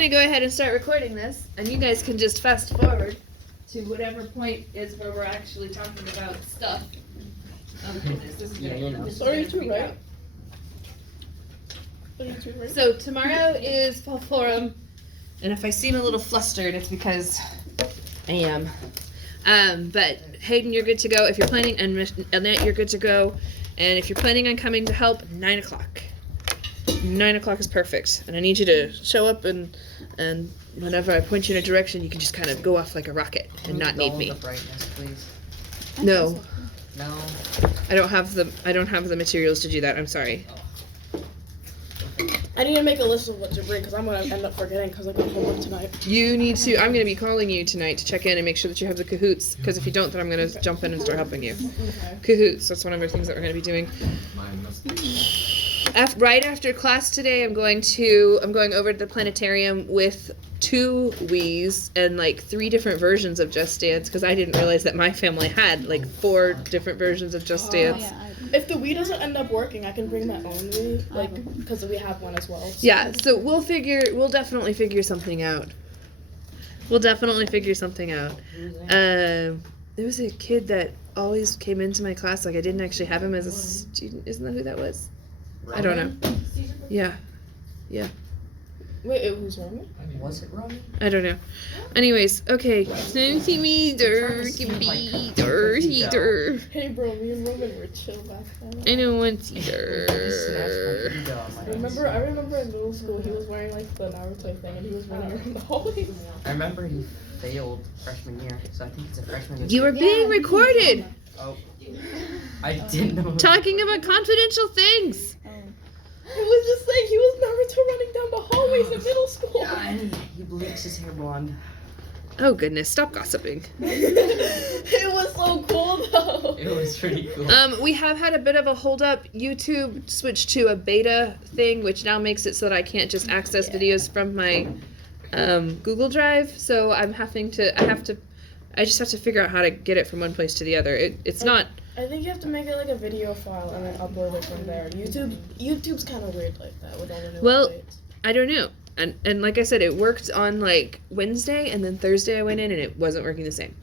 going to go ahead and start recording this, and you guys can just fast forward to whatever point is where we're actually talking about stuff. Oh goodness, this is going to Sorry to write. So tomorrow is Fall Forum, and if I seem a little flustered, it's because I am. But Hayden, you're good to go. If you're planning, and Annette, you're good to go. And if you're planning on coming to help, 9 o'clock. 9 o'clock is perfect. And I need you to show up, and whenever I point you in a direction, you can just kind of go off like a rocket and not need me. The brightness, please. No. No. I don't have the materials to do that. I'm sorry. I need to make a list of what to bring because I'm gonna end up forgetting because I got homework tonight. You need to. I'm going to be calling you tonight to check in and make sure that you have the cahoots. Because if you don't, then I'm going to jump in and start helping you. Okay. Cahoots. That's one of the things that we're going to be doing. Right after class today, I'm going over to the planetarium with 2 Wiis and like 3 different versions of Just Dance because I didn't realize that my family had like 4 different versions of Just Dance. Yeah, if the Wii doesn't end up working, I can bring my own Wii, like because we have one as well. So. Yeah, so we'll definitely figure something out. There was a kid that always came into my class, like I didn't actually have him as a student. Isn't that who that was? I don't know. Yeah. Wait, it was Roman? Was it Roman? I don't know. Anyways, okay. Dirty me, dirty. Hey bro, me and Roman were chill back then. I don't want Caesar. I remember in middle school he was wearing like the Naruto thing and he was running around the hallways. I remember he failed freshman year, so I think it's a freshman year. You are being recorded. Oh. I didn't know. Talking about confidential things. I was just saying he was Naruto running down the hallways in middle school. Yeah, and he bleached his hair blonde. Oh goodness, stop gossiping. It was so cool though. It was pretty cool. We have had a bit of a hold up. YouTube switched to a beta thing, which now makes it so that I can't just access videos from my Google Drive. So I just have to figure out how to get it from one place to the other. It's not. I think you have to make it like a video file and then upload it from there. YouTube's kind of weird like that with all the new updates. I don't know. And like I said, it worked on like Wednesday, and then Thursday I went in and it wasn't working the same.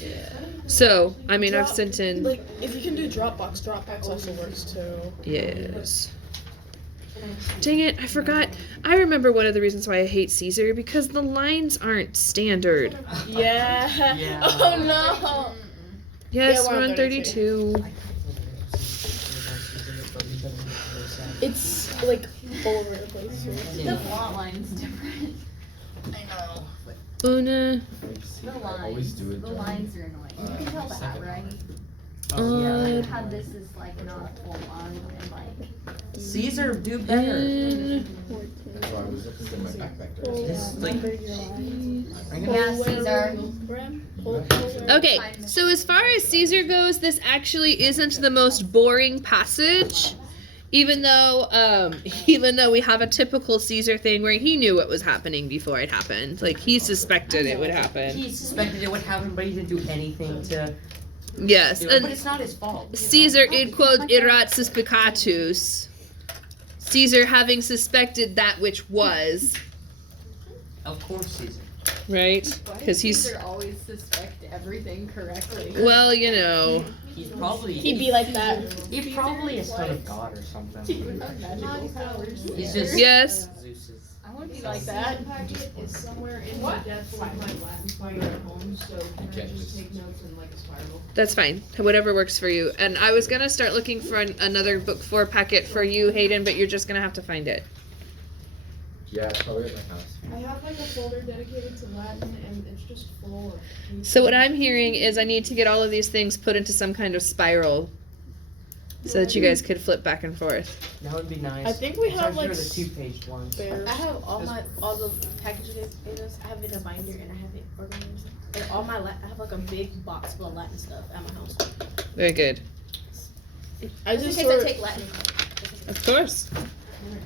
Yeah. So, I mean, I've sent in... Like, if you can do Dropbox also works too. Yes. Dang it, I forgot. I remember one of the reasons why I hate Caesar, because the lines aren't standard. Yeah. Oh no! Yes, Yeah, we're on 32. It's like all over the place. The font line's different. I know. Una. The lines. The lines are annoying. You can tell that, right? Oh, yeah. How this is like not full on and like. Caesar, do better. That's why I was looking in my backpack there. This, like, Yeah, Caesar. Okay, so as far as Caesar goes, this actually isn't the most boring passage. Even though we have a typical Caesar thing where he knew what was happening before it happened. Like, he suspected it would happen. He suspected it would happen, but he didn't do anything to Yes, do it. But it's not his fault. Caesar id quod erat suspicatus. Caesar having suspected that which was. Of course, Caesar. Right? Because he's... Caesar always suspect everything correctly. Well, you know. He'd probably... He'd be like that. He's probably a son of God or something. Magical powers. He's just... Yes. Zeus's. I want to be like that. Packet is somewhere in the depths of my Latin file at home, so can I just take notes in like a spiral? That's fine. Whatever works for you. And I was going to start looking for another book 4 packet for you, Hayden, but you're just going to have to find it. Yeah, it's probably at my house. I have like a folder dedicated to Latin, and it's just full of. So what I'm hearing is I need to get all of these things put into some kind of spiral so that you guys could flip back and forth. That would be nice. I think we have like the 2-page ones. bears. I have all the packages. I have it in a binder and I have it organized. And all my I have like a big box full of Latin stuff at my house. Very good. I Just just in case I sort take Latin. Of course.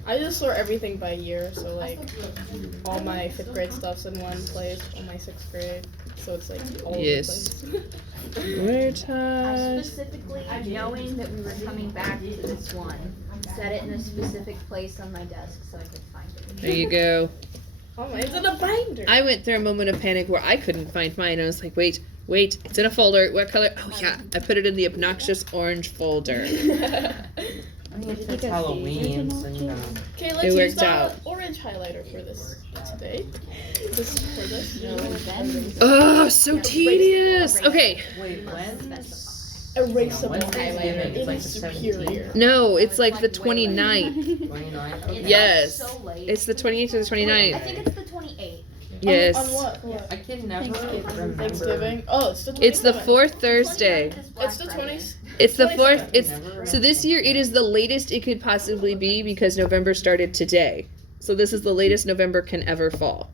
I just sort everything by year, so like all my 5th grade stuff's in one place, all my 6th grade, so it's like all Yes. over the place. Where I time? specifically, knowing that we were coming back to this one, set it in a specific place on my desk so I could find it. There you go. Oh, mine's in a binder. I went through a moment of panic where I couldn't find mine. I was like, wait, it's in a folder. What color? Oh yeah, I put it in the obnoxious orange folder. I mean, it's Halloween, so you know. Okay, It let's use worked the out. orange highlighter for this today. For this. Oh, so tedious. Okay. Wait, when's Erasable when's highlighter. Thanksgiving? It It's like is the superior. 17th? No, it's like the 29th. 29th? Okay. Yes. So late. It's the 28th or the 29th. I think it's the 28th. Yes. On what? I can never Thanksgiving. remember. Thanksgiving. Oh, it's the 27th. It's the fourth Thursday. It's the 20th. It's the 27th. fourth. It's so this year it is the latest it could possibly be because November started today. So this is the latest November can ever fall.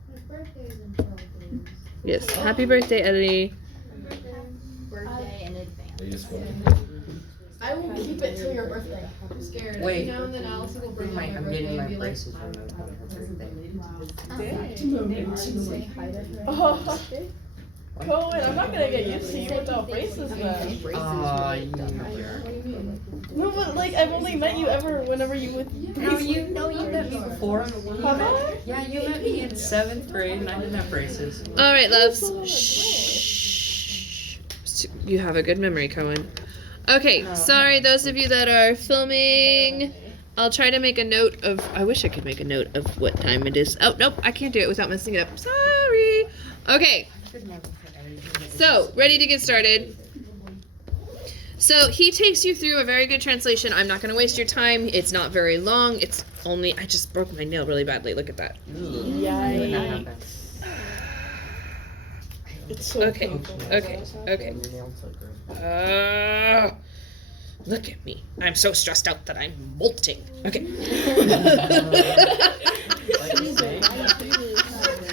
Yes. Happy birthday, Eddie. Birthday in advance. They just go. I will keep it till your birthday. I'm scared. Wait. You know, and then Allison will bring up my I'm birthday getting my and be like, braces removed on her birthday. Oh, Cohen, I'm not gonna get used to you without braces then. Aw, you. No, but like I've only met you ever whenever you with No, you met me before. Have I? Yeah, you met me in 7th grade and I didn't have braces. All right, loves. Shh. You have a good memory, Cohen. Okay, sorry, those of you that are filming. I'll try to make a note of. I wish I could make a note of what time it is. Oh nope, I can't do it without messing it up. Sorry. Okay. So, ready to get started. So, he takes you through a very good translation. I'm not going to waste your time. It's not very long. It's only, I just broke my nail really badly. Look at that. Yikes. It's so Okay, painful. okay. Look at me. I'm so stressed out that I'm molting. Okay.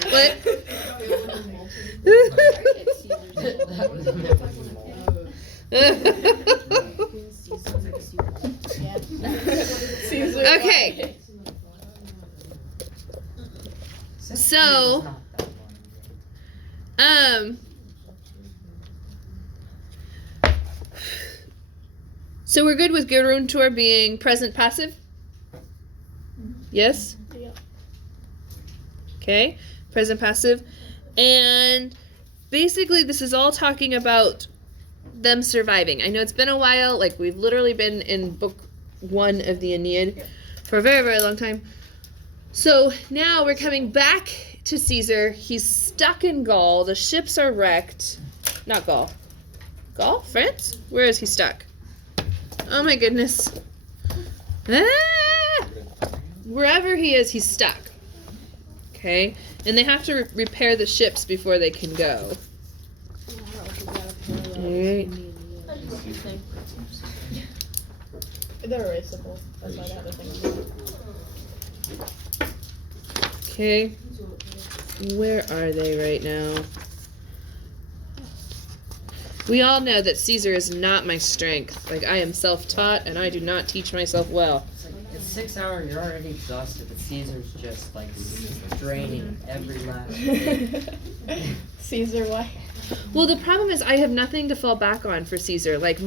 What? Caesar. Okay. So, so we're good with Geruntor being present passive? Yes? Yeah. Okay, present passive. And basically this is all talking about them surviving. I know it's been a while, like we've literally been in book 1 of the Aeneid for a very, very long time. So now we're coming back to Caesar. He's stuck in Gaul. The ships are wrecked. Not Gaul. Gaul? France? Where is he stuck? Oh my goodness. Ah! Wherever he is, he's stuck. Okay? And they have to repair the ships before they can go. Alright. They're erasable. That's why I have a thing. Okay. Where are they right now? We all know that Caesar is not my strength. Like, I am self-taught and I do not teach myself well. It's like, it's 6 hours, you're already exhausted, but Caesar's just like draining every last bit. Caesar, why? Well, the problem is I have nothing to fall back on for Caesar. Like,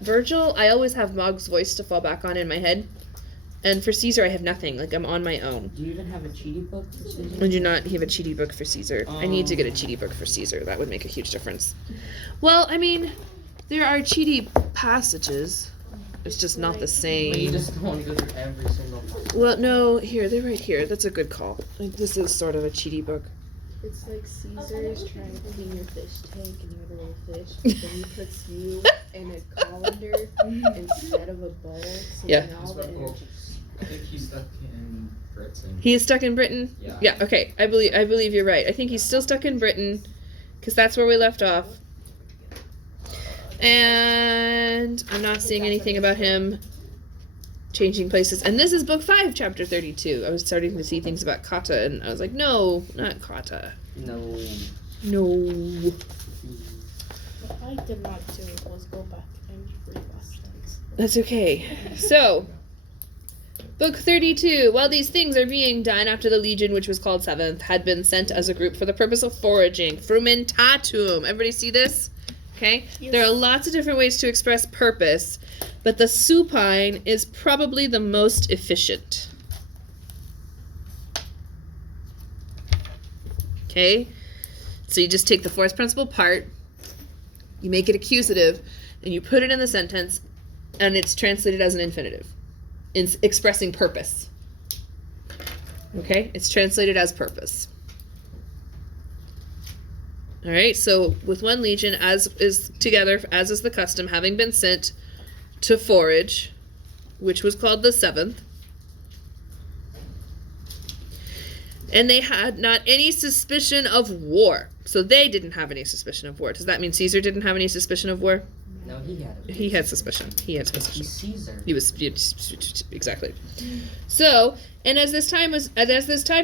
Virgil, I always have Mog's voice to fall back on in my head. And for Caesar, I have nothing. Like, I'm on my own. Do you even have a cheaty book for Caesar? I do not have a cheaty book for Caesar. I need to get a cheaty book for Caesar. That would make a huge difference. Well, I mean, there are cheaty passages. It's just not the But you same. just don't want to go through every single part. Well, no, here, they're right here. That's a good call. Like, this is sort of a cheaty book. It's like Caesar is trying to clean your fish tank and you're the little fish, but then he puts you in a colander instead of a bowl. So Yeah. now the energy. I think he's stuck in Britain. He is stuck in Britain? Yeah. Yeah, okay. I believe you're right. I think he's still stuck in Britain because that's where we left off. And I'm not seeing anything about him changing places. And this is book 5, chapter 32. I was starting to see things about Kata, and I was like, no, not Kata. No. No. What I did not do was go back and read last things. That's okay. So, book 32. While these things are being done after the legion, which was called 7th, had been sent as a group for the purpose of foraging. Frumentatum. Everybody see this? Okay? Yes. There are lots of different ways to express purpose, but the supine is probably the most efficient. Okay? So you just take the fourth principal part, you make it accusative, and you put it in the sentence, and it's translated as an infinitive, expressing purpose. Okay? It's translated as purpose. All right, so with one legion, as is the custom, having been sent to forage, which was called the 7th, and they had not any suspicion of war. So they didn't have any suspicion of war. Does that mean Caesar didn't have any suspicion of war? No, he had it. He had suspicion. He had He's suspicion. Caesar. He was exactly. So, and as this time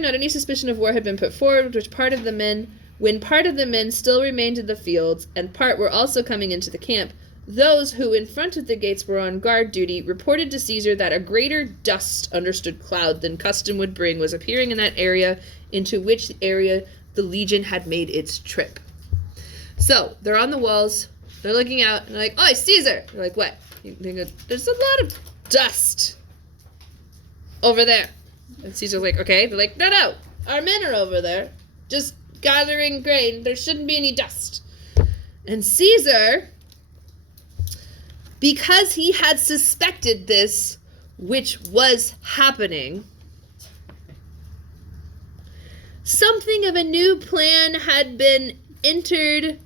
not any suspicion of war had been put forward, when part of the men still remained in the fields, and part were also coming into the camp, those who in front of the gates were on guard duty reported to Caesar that a greater dust, understood cloud, than custom would bring was appearing in that area, into which area the legion had made its trip. So they're on the walls, they're looking out, and they're like, "Oi, Caesar!" They're like, "What?" They go, "There's a lot of dust over there." And Caesar's like, "Okay." They're like, No, our men are over there, just gathering grain. There shouldn't be any dust." And Caesar, because he had suspected this, which was happening, something of a new plan had been entered.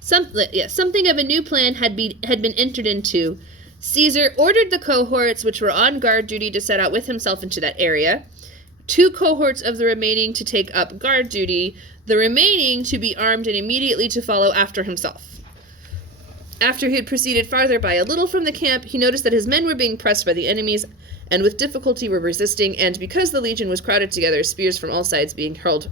Something of a new plan had been entered into. Caesar ordered the cohorts which were on guard duty to set out with himself into that area. 2 cohorts of the remaining to take up guard duty, the remaining to be armed and immediately to follow after himself. After he had proceeded farther by a little from the camp, he noticed that his men were being pressed by the enemies, and with difficulty were resisting, and because the legion was crowded together, spears from all sides being hurled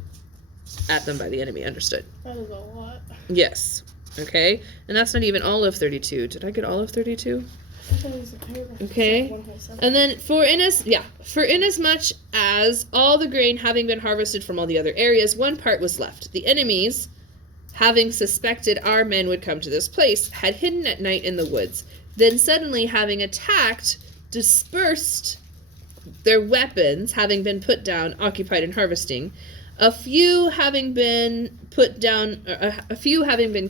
at them by the enemy. Understood? That is a lot. Yes. Okay? And that's not even all of 32. Did I get all of 32? I thought it was a paragraph. Okay. It's like one whole sentence. And then for inasmuch as all the grain having been harvested from all the other areas, one part was left. The enemies, having suspected our men would come to this place, had hidden at night in the woods. Then suddenly, having attacked, dispersed their weapons, having been put down, occupied in harvesting. A few having been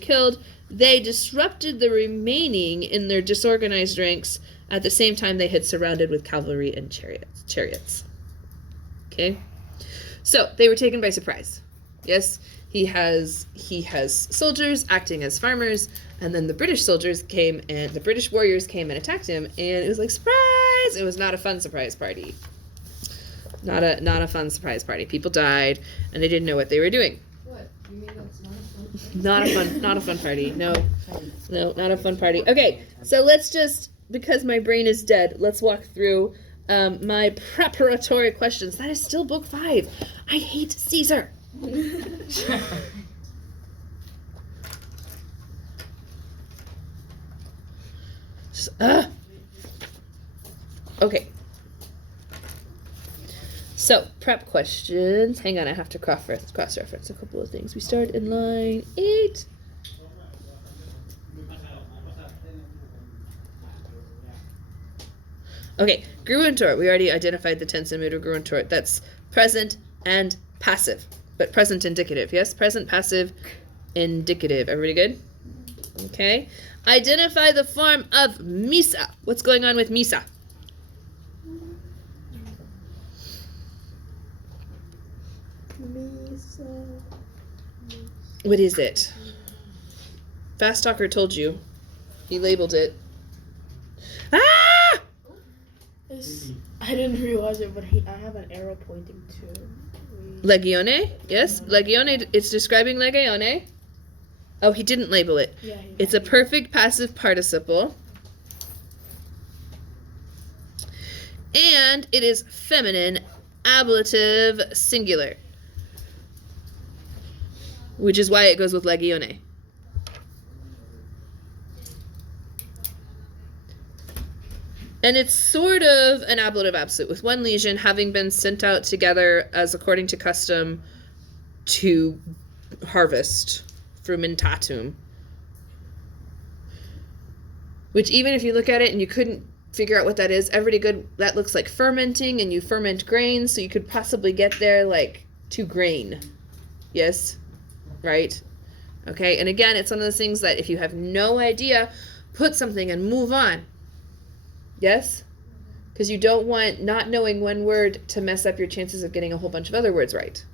killed, they disrupted the remaining in their disorganized ranks. At the same time, they had surrounded with cavalry and chariots. Okay? So, they were taken by surprise. Yes? He has soldiers acting as farmers, and then the British soldiers came, and the British warriors came and attacked him, and it was like, surprise! It was not a fun surprise party. Not a fun surprise party. People died, and they didn't know what they were doing. What? You mean that's not a fun? Not a fun party. No, not a fun party. Okay, so let's just, because my brain is dead, let's walk through my preparatory questions. That is still book 5. I hate Caesar. Okay. So, prep questions. Hang on, I have to cross-reference a couple of things. We start in line 8. Okay, Gruentor. We already identified the tense and mood of Gruentor. That's present and passive, but present indicative. Yes, present, passive, indicative. Everybody good? Okay. Identify the form of Misa. What's going on with Misa? What is it? Fast Talker told you. He labeled it. Ah! I didn't realize it, but I have an arrow pointing to. Legione? Yes, Legione. It's describing Legione. Oh, he didn't label it. Yeah. It's a perfect passive participle. And it is feminine, ablative, singular. Which is why it goes with Legione. And it's sort of an ablative absolute, with one legion having been sent out together as according to custom to harvest frumentatum. Which even if you look at it and you couldn't figure out what that is, everybody good, that looks like fermenting, and you ferment grains, so you could possibly get there like to grain. Yes? Right? Okay, and again, it's one of those things that if you have no idea, put something and move on. Yes? Because you don't want not knowing one word to mess up your chances of getting a whole bunch of other words right.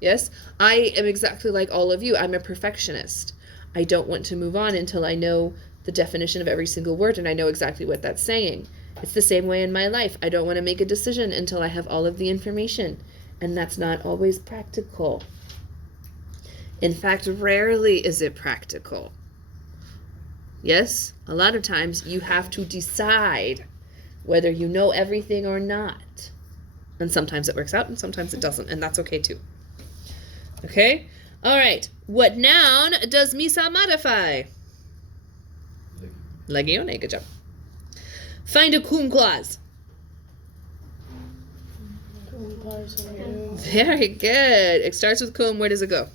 Yes? I am exactly like all of you. I'm a perfectionist. I don't want to move on until I know the definition of every single word and I know exactly what that's saying. It's the same way in my life. I don't want to make a decision until I have all of the information. And that's not always practical. In fact, rarely is it practical. Yes? A lot of times you have to decide whether you know everything or not. And sometimes it works out and sometimes it doesn't. And that's okay too. Okay? All right. What noun does Misa modify? Legione. Good job. Find a cum clause. Very good. It starts with cum. Where does it go?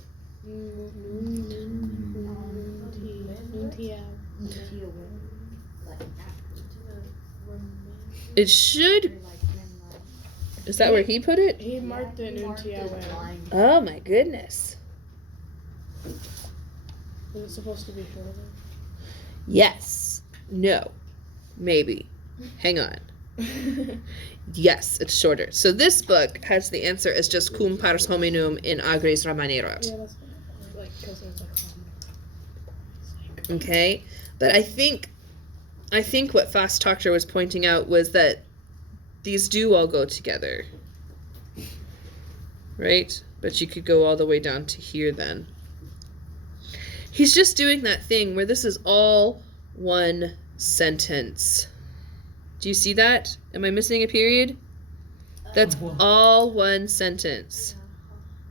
It should. Is that where he put it? He marked it Nuntia when. Oh my goodness. Is it supposed to be shorter? Yes. No. Maybe. Hang on. Yes, it's shorter. So this book has the answer as just cum pars hominum in agris Romanerat. Yeah, that's like because it's like. Okay, but I think what Fast Doctor was pointing out was that these do all go together, right? But you could go all the way down to here then. He's just doing that thing where this is all one sentence. Do you see that? Am I missing a period? That's all one sentence.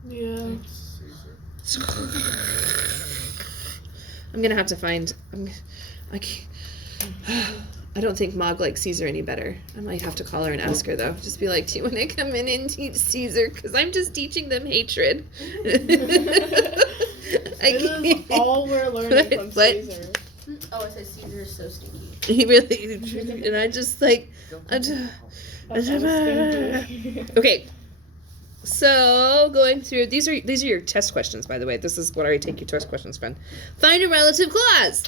Yeah. I'm gonna have to find. I don't think Mog likes Caesar any better. I might have to call her and ask her though. Just be like, do you want to come in and teach Caesar? Because I'm just teaching them hatred. This is all we're learning from Caesar. Oh, it says Caesar is so stinky. He really, and I just like, okay. So going through these are your test questions, by the way. This is what I take your test questions from. Find a relative clause.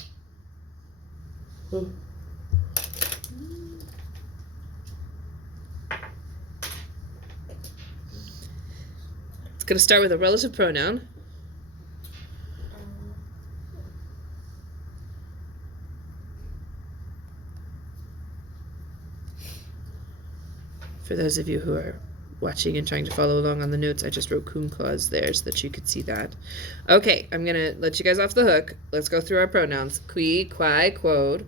It's going to start with a relative pronoun. For those of you who are watching and trying to follow along on the notes, I just wrote cum clause there so that you could see that. Okay, I'm going to let you guys off the hook. Let's go through our pronouns. Qui, quae, quod.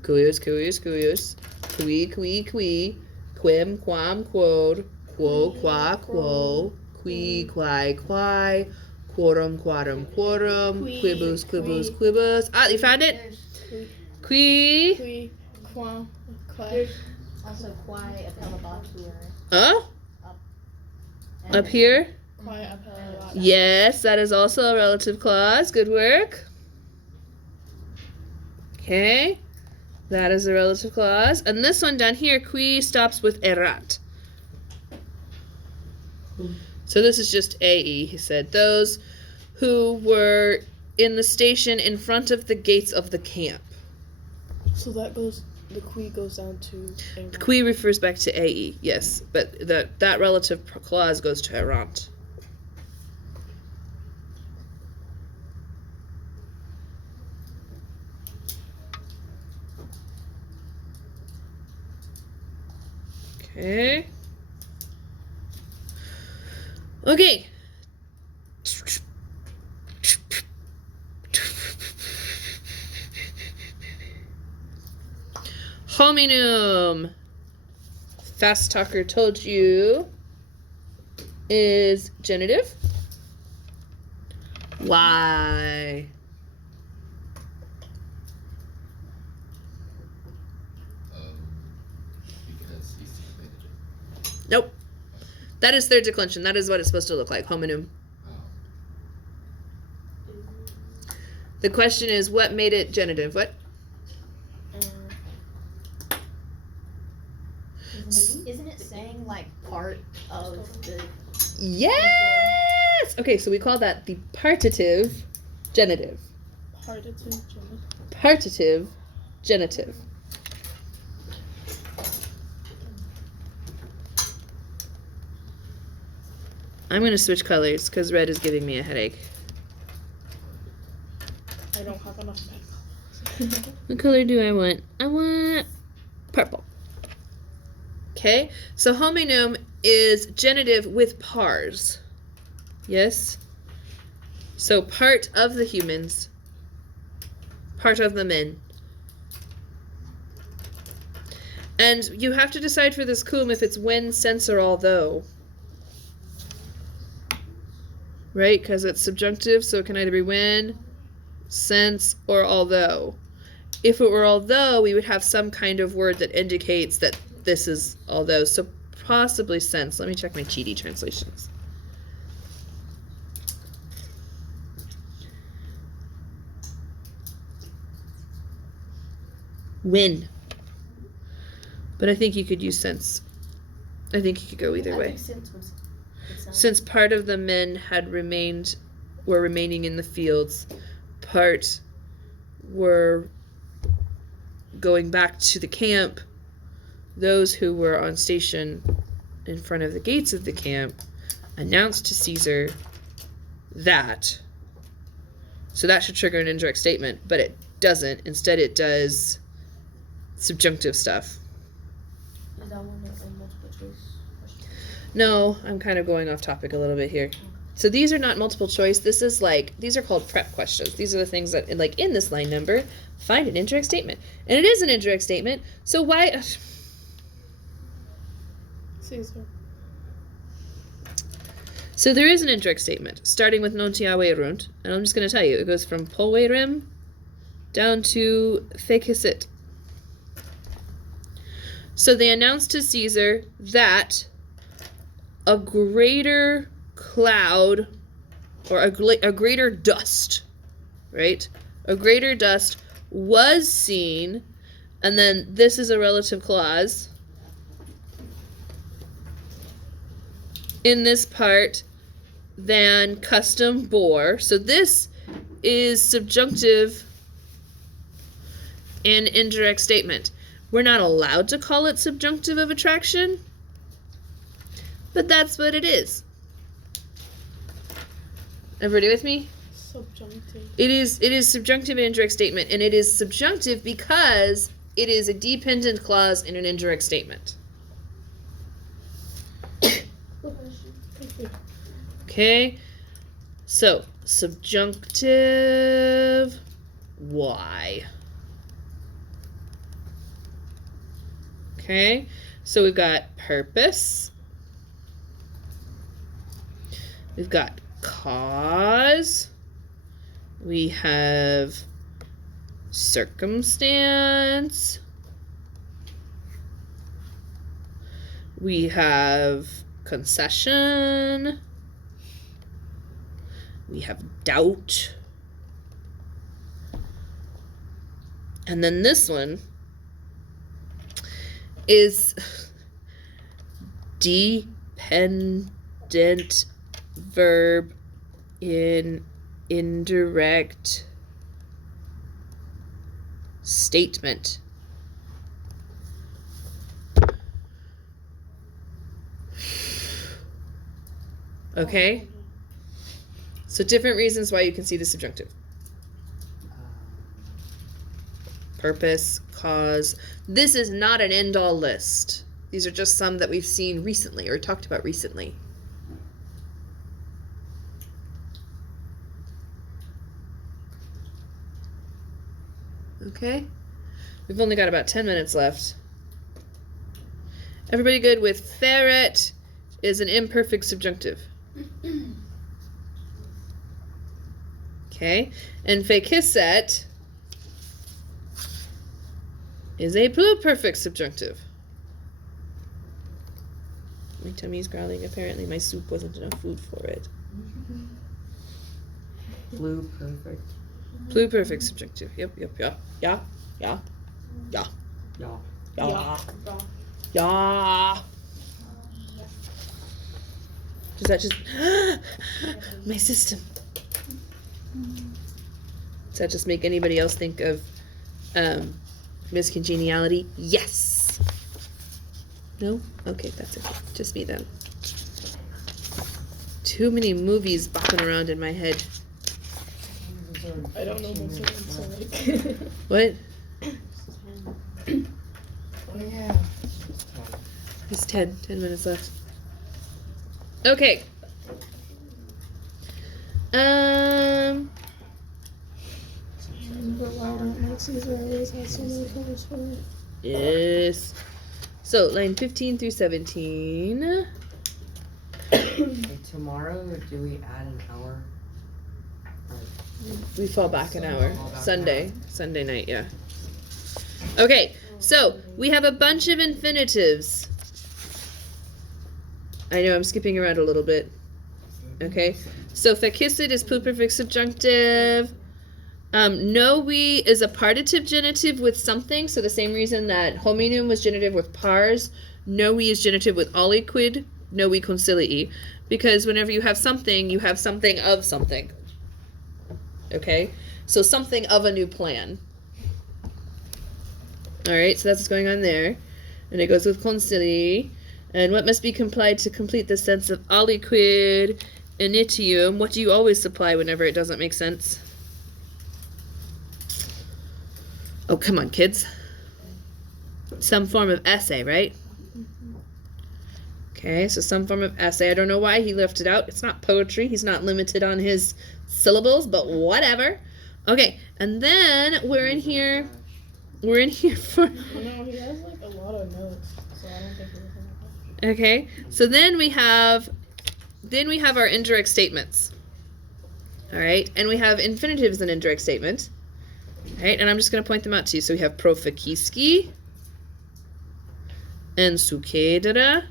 Cuius, cuius, cuius. Qui, qui, qui. Quim, quam, quod. Quo, qua, quo. Qui, quae, quae. Quorum, quorum, quorum. Quibus, quibus, quibus. Ah, you found it? Qui. Qui, qua, qua. Also, quae appellabatur. Huh? Up here? Qua appellabatur. Yes, that is also a relative clause. Good work. Okay. That is a relative clause. And this one down here, qui stops with erat. So this is just AE. He said, those who were in the station in front of the gates of the camp. So that goes, the qui goes down to. Qui refers back to AE, yes. But that relative clause goes to erant. Okay. Okay. Hominum. Fast Talker told you is genitive. Why? Because he's declared it. Nope. That is third declension. That is what it's supposed to look like. Hominum. Oh. The question is, what made it genitive? What? Isn't it saying like part of the? Yes! Okay, so we call that the partitive genitive. Partitive. Partitive genitive. I'm going to switch colors because red is giving me a headache. I don't have enough pen. What color do I want? I want purple. Okay, so homonome is genitive with pars. Yes? So part of the humans, part of the men. And you have to decide for this cum if it's when, since, or although. Right? Because it's subjunctive, so it can either be when, since, or although. If it were although, we would have some kind of word that indicates that this is although. So possibly since. Let me check my cheaty translations. When. But I think you could use since. I think you could go either way. Since part of the men were remaining in the fields, part were going back to the camp, those who were on station in front of the gates of the camp announced to Caesar that. So that should trigger an indirect statement, but it doesn't. Instead, it does subjunctive stuff. Is that one a multiple choice question? No, I'm kind of going off topic a little bit here. So these are not multiple choice. This is like, these are called prep questions. These are the things that, like in this line number, find an indirect statement. And it is an indirect statement, so why... Caesar. So there is an indirect statement, starting with non tiawerunt, and I'm just going to tell you, it goes from polwerim down to fecisit. So they announced to Caesar that a greater cloud, or a greater dust, right? A greater dust was seen, and then this is a relative clause in this part than custom bore. So this is subjunctive and indirect statement. We're not allowed to call it subjunctive of attraction, but that's what it is. Everybody with me? Subjunctive. It is subjunctive and indirect statement, and it is subjunctive because it is a dependent clause in an indirect statement. Okay, so subjunctive Y. Okay, so we've got purpose. We've got cause. We have circumstance. We have concession. We have doubt. And then this one is dependent verb in indirect statement. Okay? So different reasons why you can see the subjunctive. Purpose, cause. This is not an end-all list. These are just some that we've seen recently or talked about recently. Okay? We've only got about 10 minutes left. Everybody good with ferret is an imperfect subjunctive? Okay? And fecisit is a pluperfect subjunctive. My tummy's growling. Apparently my soup wasn't enough food for it. Blue perfect. Pluperfect subjunctive. Yep. Yeah. Yeah. Yeah. Does that just my system? Does that just make anybody else think of Miss Congeniality? Yes. No? Okay, that's okay. Just me then. Too many movies bopping around in my head. I don't know what's in it, so like. What? Oh yeah. It's 10 minutes left. Okay. Yes. So line 15 through 17. Like tomorrow, do we add an hour? We fall back an hour. Fall back Sunday night, yeah. Okay, so we have a bunch of infinitives. I know I'm skipping around a little bit. Okay, so fecissed is pluperfect subjunctive. Noe is a partitive genitive with something, so the same reason that hominum was genitive with pars, noe is genitive with aliquid, noe concilii, because whenever you have something of something. Okay, so something of a new plan. All right, so that's what's going on there, and it goes with concilii. And what must be complied to complete the sense of aliquid initium? What do you always supply whenever it doesn't make sense? Oh, come on, kids. Some form of essay, right? Okay, so some form of essay. I don't know why he left it out. It's not poetry. He's not limited on his syllables, but whatever. Okay, and then we're in here for... No, he has like a lot of notes, so I don't think we're gonna have that. Okay, so then we have our indirect statements. All right, and we have infinitives in indirect statement. All right, and I'm just going to point them out to you. So we have profakiski, and sucedere,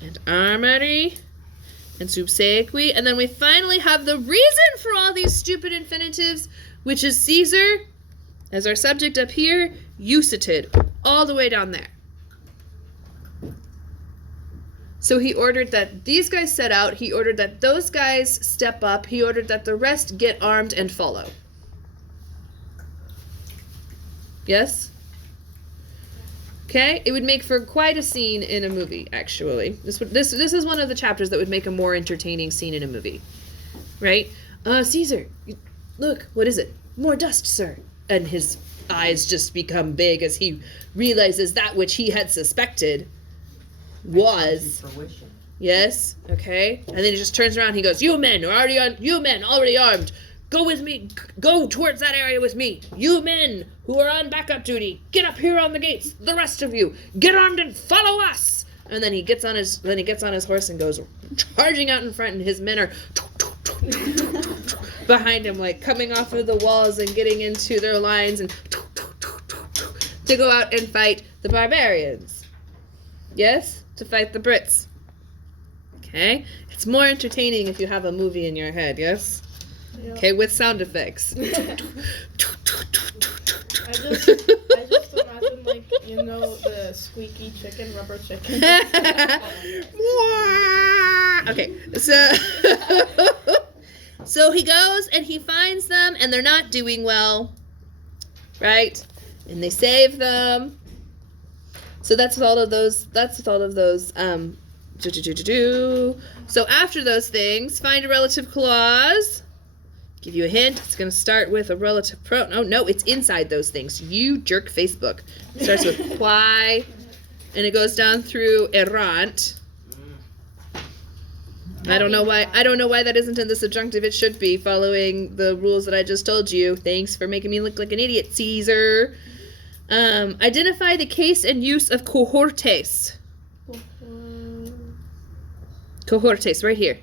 and armari, and subsequi, and then we finally have the reason for all these stupid infinitives, which is Caesar, as our subject up here, usited, all the way down there. So he ordered that these guys set out, he ordered that those guys step up, he ordered that the rest get armed and follow. Yes? Okay, it would make for quite a scene in a movie, actually. This is one of the chapters that would make a more entertaining scene in a movie. Right? Caesar, look, what is it? More dust, sir. And his eyes just become big as he realizes that which he had suspected was... Fruition. Yes, okay. And then he just turns around and he goes, you men already armed. Go with me. Go towards that area with me. You men who are on backup duty, get up here on the gates. The rest of you, get armed and follow us. And then he gets on his horse and goes charging out in front, and his men are behind him, like coming off of the walls and getting into their lines and to go out and fight the barbarians. Yes, to fight the Brits. Okay, it's more entertaining if you have a movie in your head. Yes. Yep. Okay, with sound effects. I just imagine, like, you know, the squeaky chicken, rubber chicken. Okay, so he goes and he finds them, and they're not doing well, right? And they save them. So that's with all of those. So after those things, find a relative clause. Give you a hint. It's going to start with a relative pronoun. Oh, no, it's inside those things. You jerk Facebook. It starts with quae, and it goes down through errant. I don't know why that isn't in the subjunctive. It should be, following the rules that I just told you. Thanks for making me look like an idiot, Caesar. Identify the case and use of cohortes. Cohortes, right here.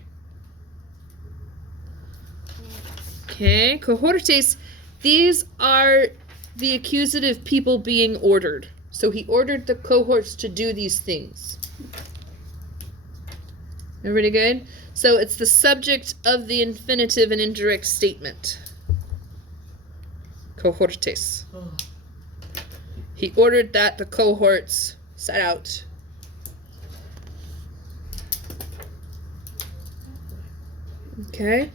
Okay, cohortes, these are the accusative people being ordered. So he ordered the cohorts to do these things. Everybody good? So it's the subject of the infinitive and indirect statement. Cohortes. He ordered that the cohorts set out. Okay.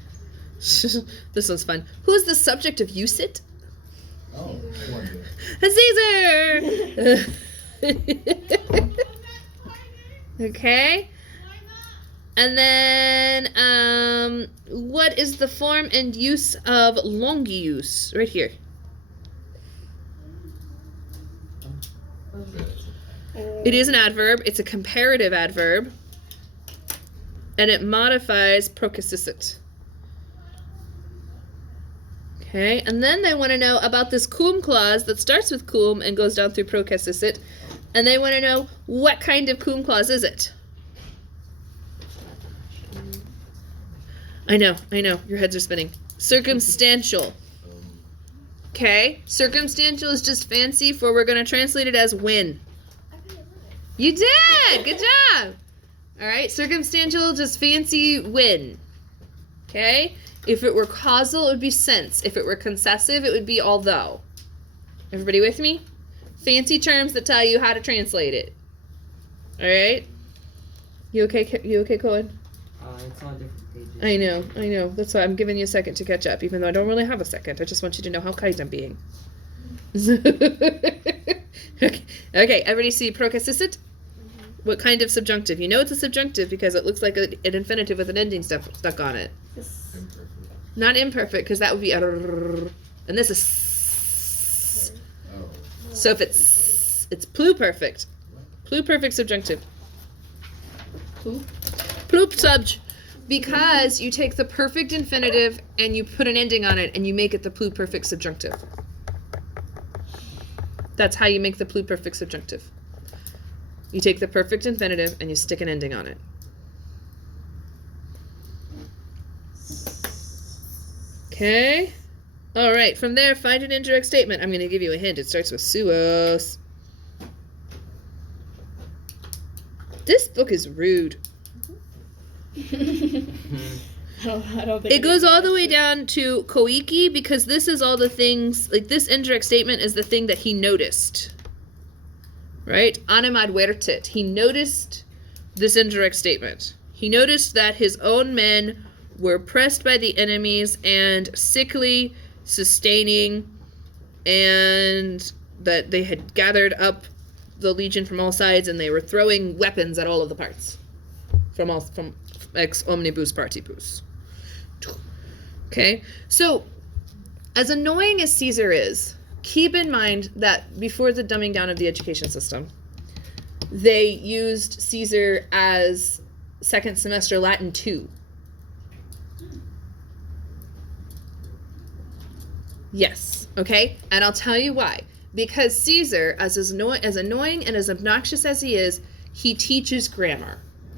This one's fun. Who's the subject of use it? Oh, I wonder. Caesar! Okay. And then, what is the form and use of longius? Right here. It is an adverb. It's a comparative adverb. And it modifies processit. Okay, and then they want to know about this cum clause that starts with cum and goes down through processit. And they want to know, what kind of cum clause is it? I know, your heads are spinning. Circumstantial. Okay, circumstantial is just fancy for, we're going to translate it as when. You did! Good job! Alright, circumstantial, just fancy when. Okay? If it were causal, it would be since. If it were concessive, it would be although. Everybody with me? Fancy terms that tell you how to translate it. Alright? You okay? You okay, Cohen? It's on different pages. I know. That's why I'm giving you a second to catch up, even though I don't really have a second. I just want you to know how kind I'm being. Okay, everybody see processit? What kind of subjunctive? You know it's a subjunctive because it looks like an infinitive with an ending stuck on it. Imperfect. Not imperfect, because that would be and this is Oh. so if it's pluperfect. Pluperfect subjunctive. Plup subj. Because you take the perfect infinitive and you put an ending on it and you make it the pluperfect subjunctive. That's how you make the pluperfect subjunctive. You take the perfect infinitive and you stick an ending on it. Okay. All right. From there, find an indirect statement. I'm going to give you a hint. It starts with suos. This book is rude. I don't think It goes all the way down to koiki because this is all the things, like this indirect statement is the thing that he noticed. Right? Anem advertit. He noticed this indirect statement. He noticed that his own men were pressed by the enemies and sickly, sustaining, and that they had gathered up the legion from all sides and they were throwing weapons at all of the parts. From ex omnibus partibus. Okay? So, as annoying as Caesar is, keep in mind that before the dumbing down of the education system, they used Caesar as second semester Latin 2. Yes, okay? And I'll tell you why. Because Caesar, as annoying and as obnoxious as he is, he teaches grammar.